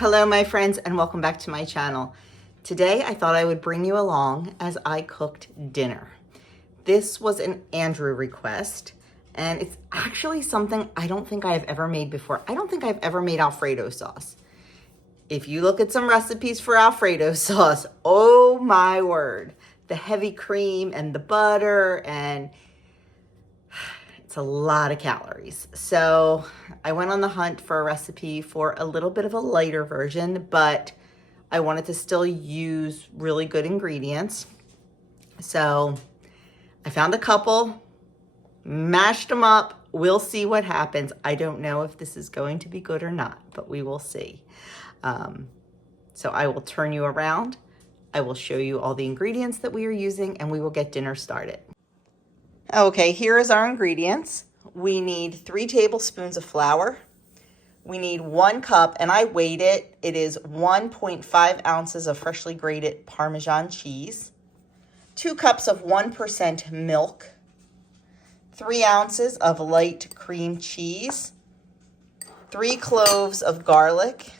Hello my friends and welcome back to my channel. Today I thought I would bring you along as I cooked dinner. This was an Andrew request and it's actually something I don't think I have ever made before. I don't think I've ever made Alfredo sauce. If you look at some recipes for Alfredo sauce, oh my word, the heavy cream and the butter, and it's a lot of calories. So I went on the hunt for a recipe for a little bit of a lighter version, but I wanted to still use really good ingredients. So I found a couple, mashed them up. We'll see what happens. I don't know if this is going to be good or not, but we will see. So I will turn you around. I will show you all the ingredients that we are using and we will get dinner started. Okay, here is our ingredients. We need 3 tablespoons of flour. We need 1 cup, and I weighed it. It is 1.5 ounces of freshly grated Parmesan cheese, 2 cups of 1% milk, 3 ounces of light cream cheese, 3 cloves of garlic,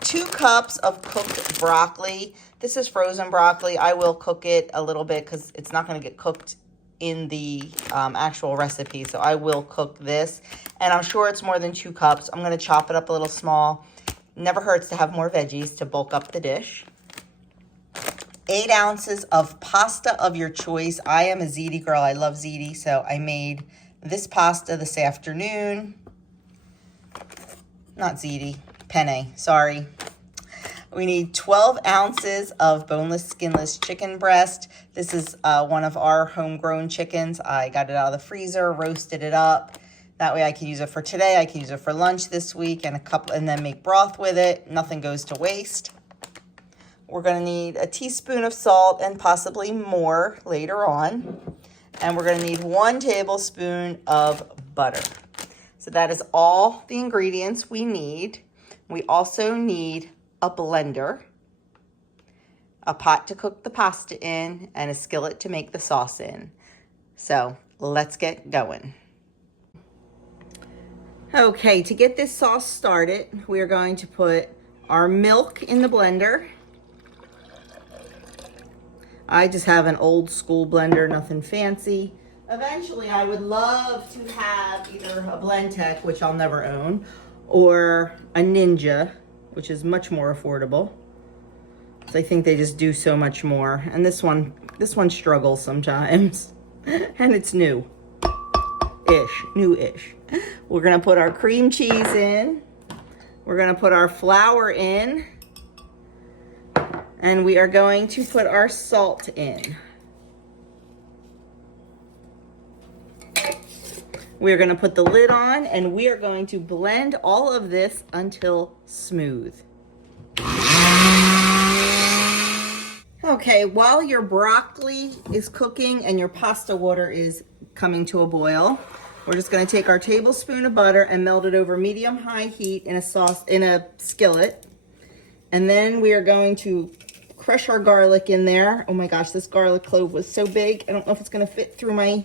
2 cups of cooked broccoli. This is frozen broccoli. I will cook it a little bit because it's not going to get cooked in the actual recipe, so I will cook this, and I'm sure it's more than 2 cups. I'm going to chop it up a little small. Never hurts to have more veggies to bulk up the dish. 8 ounces of pasta of your choice. I am a ziti girl. I love ziti, so I made this pasta this afternoon. Not ziti, penne, sorry. We need 12 ounces of boneless, skinless chicken breast. This is one of our homegrown chickens. I got it out of the freezer, roasted it up. That way I can use it for today. I can use it for lunch this week and then make broth with it. Nothing goes to waste. We're gonna need a teaspoon of salt and possibly more later on. And we're gonna need 1 tablespoon of butter. So that is all the ingredients we need. We also need a blender, a pot to cook the pasta in, and a skillet to make the sauce in. So let's get going. Okay, to get this sauce started, we are going to put our milk in the blender. I just have an old school blender, nothing fancy. Eventually, I would love to have either a Blendtec, which I'll never own, or a Ninja, which is much more affordable. So I think they just do so much more. And this one struggles sometimes. And it's new-ish. We're gonna put our cream cheese in. We're gonna put our flour in. And we are going to put our salt in. We're gonna put the lid on and we are going to blend all of this until smooth. Okay, while your broccoli is cooking and your pasta water is coming to a boil, we're just gonna take our tablespoon of butter and melt it over medium-high heat in a skillet. And then we are going to crush our garlic in there. Oh my gosh, this garlic clove was so big. I don't know if it's gonna fit through my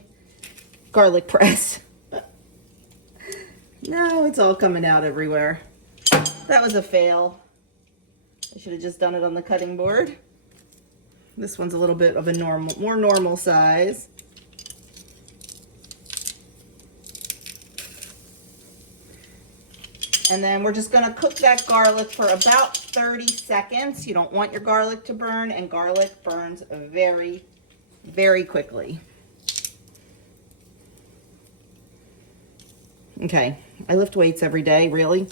garlic press. No, it's all coming out everywhere. That was a fail. I should have just done it on the cutting board. This one's a little bit of a more normal size. And then we're just gonna cook that garlic for about 30 seconds. You don't want your garlic to burn, and garlic burns very, very quickly. Okay, I lift weights every day, really.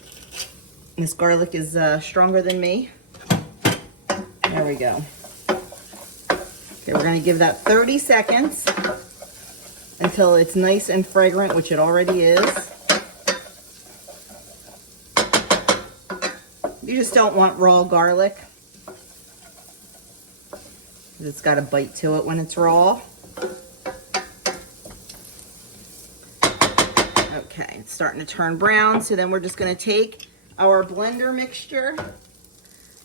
This garlic is stronger than me. There we go. Okay, we're gonna give that 30 seconds until it's nice and fragrant, which it already is. You just don't want raw garlic. It's got a bite to it when it's raw. Okay, it's starting to turn brown, so then we're just gonna take our blender mixture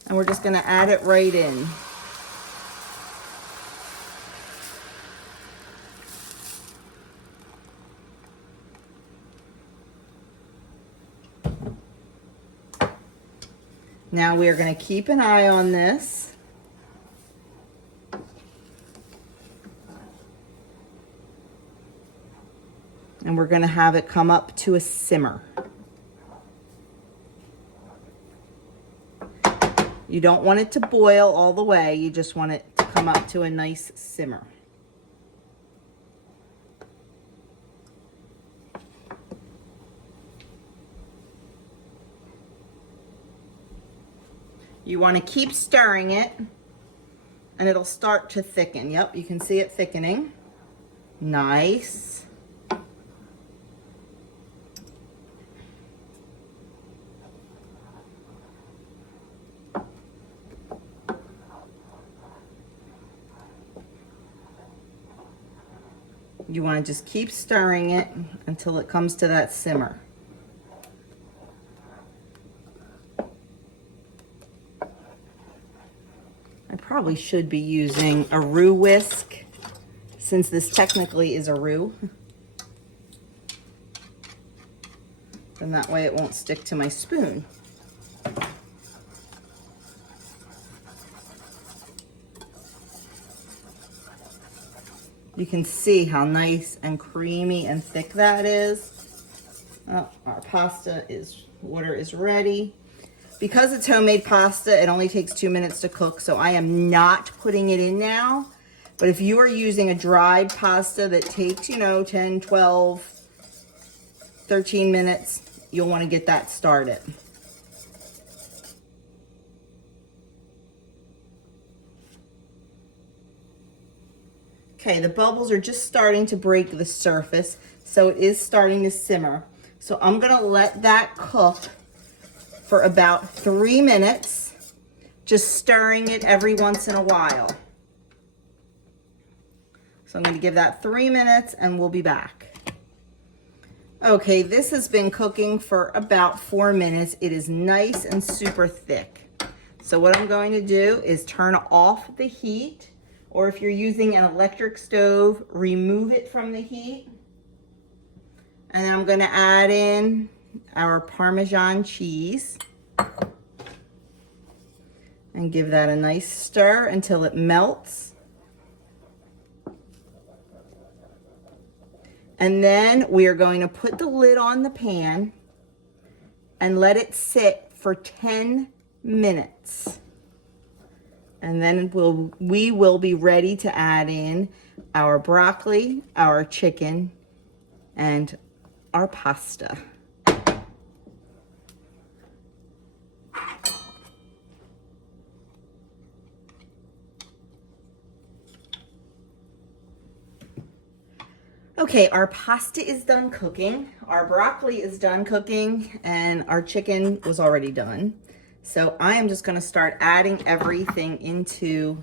and we're just gonna add it right in. Now we are going to keep an eye on this. And we're going to have it come up to a simmer. You don't want it to boil all the way. You just want it to come up to a nice simmer. You want to keep stirring it and it'll start to thicken. Yep, you can see it thickening. Nice. You want to just keep stirring it until it comes to that simmer. I probably should be using a roux whisk since this technically is a roux. Then that way it won't stick to my spoon. You can see how nice and creamy and thick that is. Oh, our water is ready. Because it's homemade pasta, it only takes 2 minutes to cook, so I am not putting it in now. But if you are using a dried pasta that takes, 10, 12, 13 minutes, you'll want to get that started. Okay, the bubbles are just starting to break the surface, so it is starting to simmer. So I'm gonna let that cook for about 3 minutes, just stirring it every once in a while. So I'm gonna give that 3 minutes and we'll be back. Okay, this has been cooking for about 4 minutes. It is nice and super thick. So what I'm going to do is turn off the heat, or if you're using an electric stove, remove it from the heat. And then I'm gonna add in our Parmesan cheese and give that a nice stir until it melts. And then we are going to put the lid on the pan and let it sit for 10 minutes. And then we will be ready to add in our broccoli, our chicken, and our pasta. Okay, our pasta is done cooking, our broccoli is done cooking, and our chicken was already done. So I am just gonna start adding everything into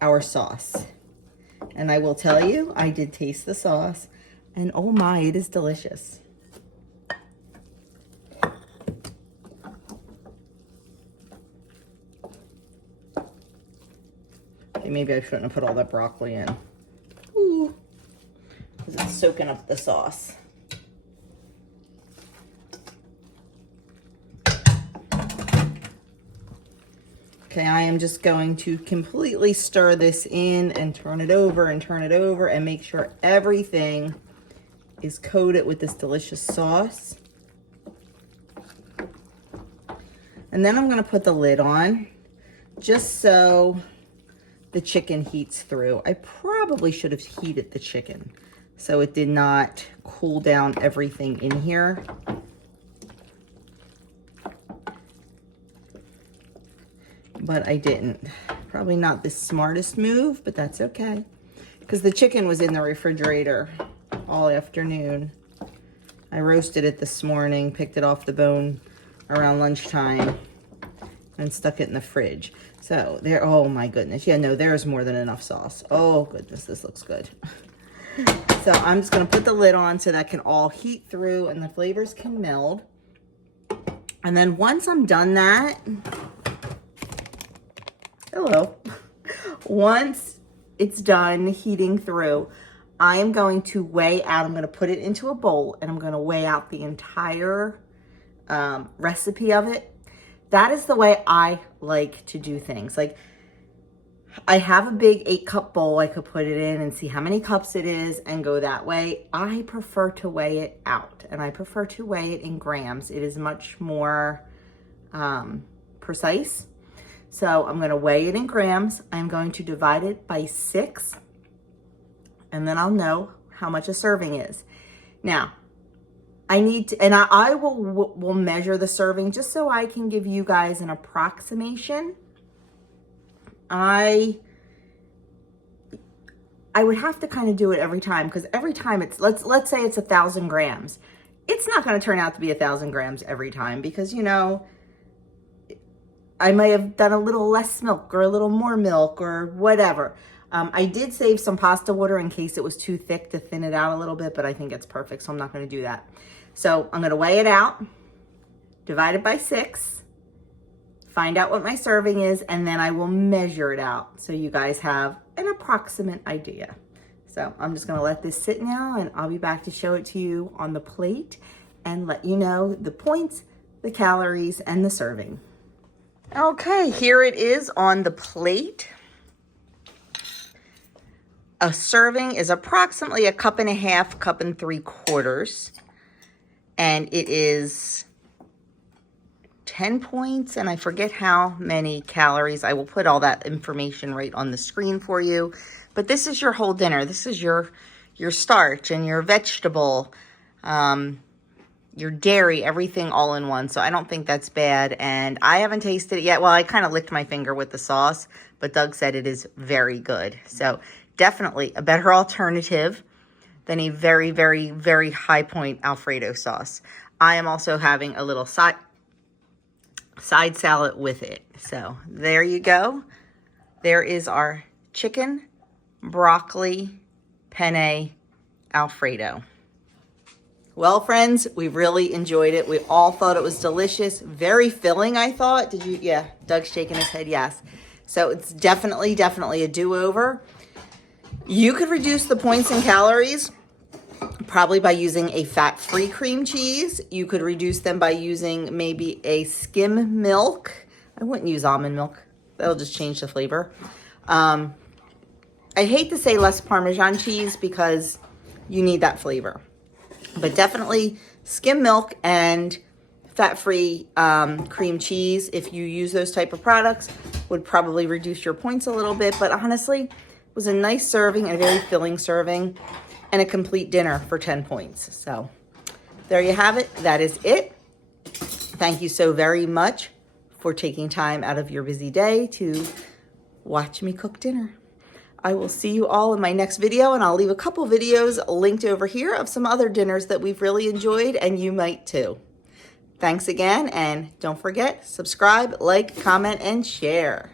our sauce. And I will tell you, I did taste the sauce, and oh my, it is delicious. Okay, maybe I shouldn't have put all that broccoli in. Ooh, because it's soaking up the sauce. Okay, I am just going to completely stir this in and turn it over and make sure everything is coated with this delicious sauce. And then I'm gonna put the lid on just so the chicken heats through. I probably should have heated the chicken so it did not cool down everything in here. But I didn't. Probably not the smartest move, but that's okay. Because the chicken was in the refrigerator all afternoon. I roasted it this morning, picked it off the bone around lunchtime, and stuck it in the fridge. So there, oh my goodness. Yeah, no, there's more than enough sauce. Oh goodness, this looks good. So I'm just gonna put the lid on so that can all heat through and the flavors can meld. And then once I'm done that, hello. Once it's done heating through, I am going to weigh out, I'm going to put it into a bowl and I'm going to weigh out the entire recipe of it. that is the way I like to do things. Like, I have a big 8-cup bowl I could put it in and see how many cups it is and go that way. I prefer to weigh it out, and I prefer to weigh it in grams. It is much more precise. So I'm gonna weigh it in grams. I'm going to divide it by 6, and then I'll know how much a serving is. Now, I need to, and I will measure the serving just so I can give you guys an approximation. I would have to kind of do it every time, because every time it's, let's say it's 1,000 grams. It's not going to turn out to be 1,000 grams every time, because, you know, I may have done a little less milk or a little more milk or whatever. I did save some pasta water in case it was too thick to thin it out a little bit, but I think it's perfect, so I'm not going to do that. So I'm going to weigh it out, divide it by 6, find out what my serving is, and then I will measure it out so you guys have an approximate idea. So I'm just going to let this sit now, and I'll be back to show it to you on the plate and let you know the points, the calories, and the serving. Okay, here it is on the plate. A serving is approximately 1.5 cups, 1.75 cups. And it is 10 points, and I forget how many calories. I will put all that information right on the screen for you. But this is your whole dinner. This is your starch and your vegetable, your dairy, everything all in one. So I don't think that's bad. And I haven't tasted it yet. Well, I kind of licked my finger with the sauce, but Doug said it is very good. So definitely a better alternative than a very, very, very high point Alfredo sauce. I am also having a little side salad with it. So there you go. There is our chicken, broccoli, penne, Alfredo. Well, friends, we really enjoyed it. We all thought it was delicious. Very filling, I thought. Did you? Yeah, Doug's shaking his head yes. So it's definitely a do-over. You could reduce the points and calories probably by using a fat-free cream cheese. You could reduce them by using maybe a skim milk. I wouldn't use almond milk. That'll just change the flavor. I hate to say less Parmesan cheese because you need that flavor. But definitely skim milk and fat-free cream cheese, if you use those type of products, would probably reduce your points a little bit. But honestly, it was a nice serving, a very filling serving, and a complete dinner for 10 points. So there you have it. That is it. Thank you so very much for taking time out of your busy day to watch me cook dinner. I will see you all in my next video, and I'll leave a couple videos linked over here of some other dinners that we've really enjoyed, and you might too. Thanks again, and don't forget, subscribe, like, comment, and share.